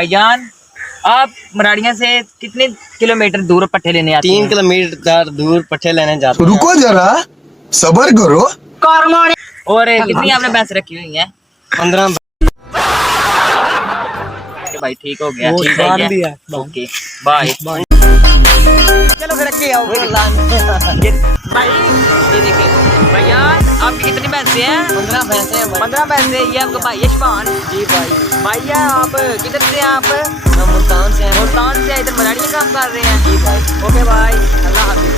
भाईजान आप मराड़िया से कितने किलोमीटर दूर पट्टे लेने आते हैं? 3 किलोमीटर दूर पट्टे लेने जाते हैं। रुको जरा सबर करो। और कितनी आपने भैंस रखी हुई है? 15। भाई ठीक हो गया, ठीक है, ओके बाय। चलो फिर रखिए आओ भाई ये देखिए भैया आपकी कितनी भैंसे हैं? 15 भैंसे हैं भाई। 15 भैंसे। ये आपका भाई यशपान जी भाई। भैया आप किधर से हैं? आप हम मुल्तान से हैं। मुल्तान से इधर मराठी काम कर रहे हैं? जी भाई। ओके भाई अल्लाह हाफिज़।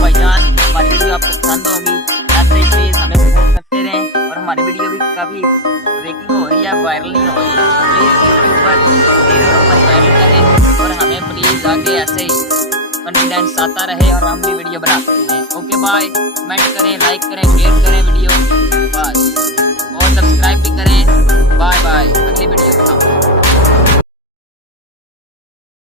भाईजान हमारी वीडियो आपको पसंद होगी, ऐसे ही प्लीज हमें सपोर्ट करते रहें और हमारी वीडियो भी काफ़ी ब्रेकिंग हो रही है, वायरल नहीं हो रही है, प्लीज़ यूट्यूब पर हमारी वायरल करें और हमें प्लीज़ आगे ऐसे ही कॉन्फिडेंस आता रहे और हम भी वीडियो बनाते रहें। Okay bye. कमेंट करें, लाइक करें, शेयर करें वीडियो बस, और सब्सक्राइब भी करें। बाय बाय, अगली वीडियो में